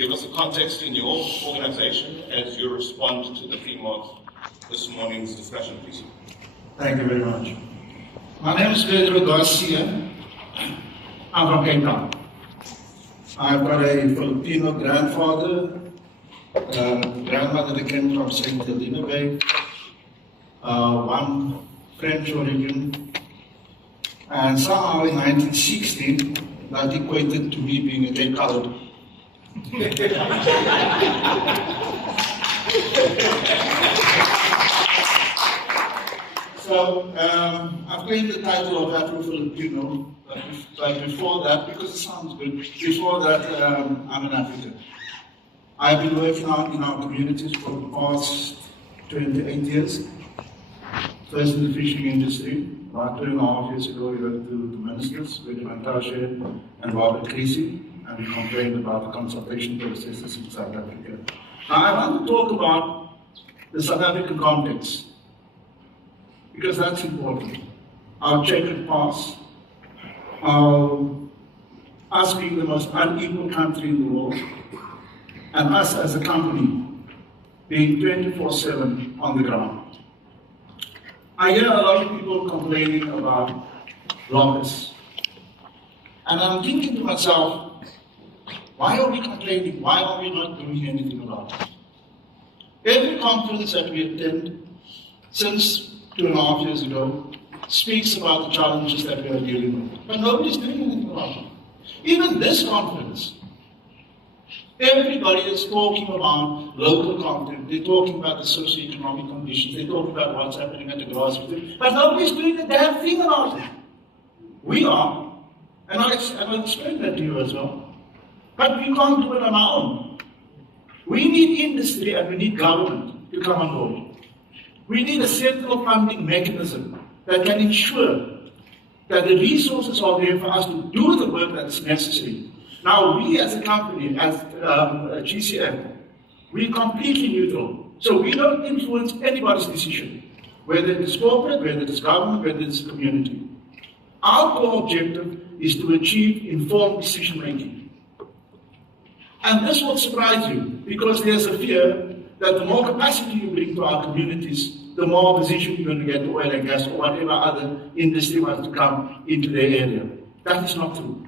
give us a context in your organization as you respond to the theme of this morning's discussion, please. Thank you very much. My name is Pedro Garcia. I'm from Cape Town. I've got a Filipino grandfather, grandmother that came from St. Helena Bay, one French origin, and somehow in 1916, that equated to me being a gay colored. So I've claimed the title of Afro-Filipino, but before that, because it sounds good, before that I'm an African. I've been working out in our communities for the past 28 years. First in the fishing industry. About 2.5 years ago, we went to the ministers, William Antashe and Robert Creasy, and we complained about the consultation processes in South Africa. Now, I want to talk about the South African context, because that's important. Our checkered past, us being the most unequal country in the world, and us as a company being 24/7 on the ground. I hear a lot of people complaining about locusts. And I'm thinking to myself, why are we complaining? Why are we not doing anything about it? Every conference that we attend since 2.5 years ago speaks about the challenges that we are dealing with. But nobody's doing anything about it. Even this conference, everybody is talking about local content. They're talking about the socioeconomic conditions. They're talking about what's happening at the grassroots. But nobody's doing a damn thing about it. We are. And I'll explain that to you as well. But we can't do it on our own. We need industry and we need government to come on board. We need a central funding mechanism that can ensure that the resources are there for us to do the work that's necessary. Now, we as a company, as GCM, we're completely neutral. So we don't influence anybody's decision, whether it's corporate, whether it's government, whether it's community. Our core objective is to achieve informed decision making. And this will surprise you, because there's a fear that the more capacity you bring to our communities, the more opposition you're going to get to oil and gas or whatever other industry wants to come into their area. That is not true.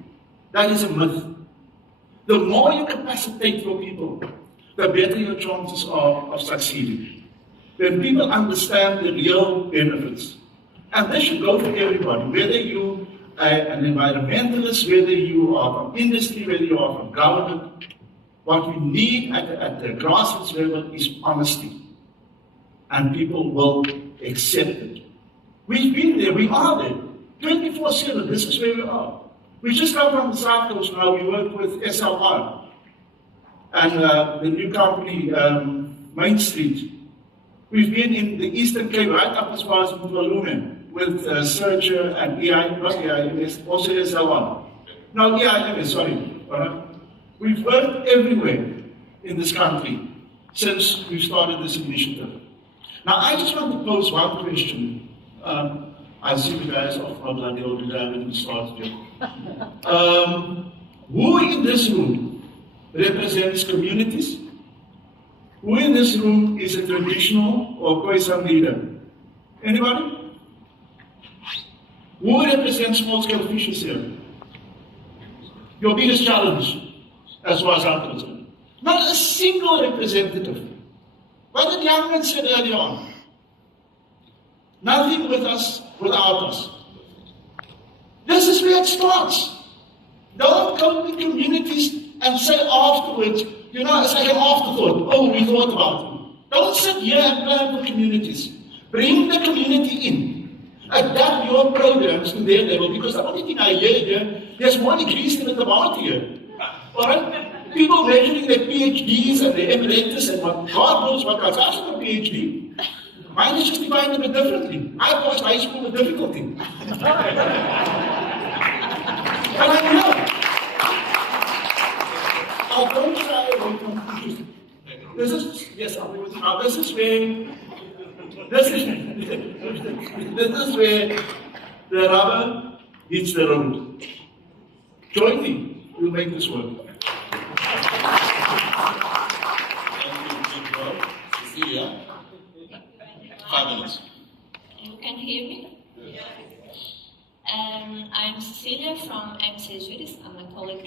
That is a myth. The more you capacitate your people, the better your chances are of succeeding. When people understand the real benefits, and this should go for everybody, whether you are an environmentalist, whether you are from industry, whether you are from government, what we need at the grassroots level is honesty. And people will accept it. We've been there, we are there. 24/7, this is where we are. We just come from the South Coast now, we work with SLR and the new company, Main Street. We've been in the Eastern Cape, right up as far as Mpumalanga, with Searcher and EIMS, also SLR. No, EIMS, sorry. We've worked everywhere in this country since we've started this initiative. Now, I just want to pose one question. I see you guys off my bloody old haven't started yet. Who in this room represents communities? Who in this room is a traditional or Khoisan leader? Anybody? Who represents small-scale fishers here? Your biggest challenge, as far as I'm concerned. Not a single representative. What the young man said earlier on. Nothing with us, without us. This is where it starts. Don't go to communities and say afterwards, you know, it's like an afterthought. Oh, we thought about it. Don't sit here and plan for communities. Bring the community in. Adapt your programs to their level, because the only thing I hear here, there's more degrees than at the bar here. Alright? People measuring their PhDs and their emeritus and what God knows what else. I have a PhD. Mine is just defined a bit differently. I passed high school with difficulty. But I'm here. I don't try away from conclusion. This is, yes, I'll be with you now. This is where the rubber hits the road. Join me. We'll make this work. Sophia, 5 minutes. You can hear me? I'm Cecilia from SAOGC. I'm a colleague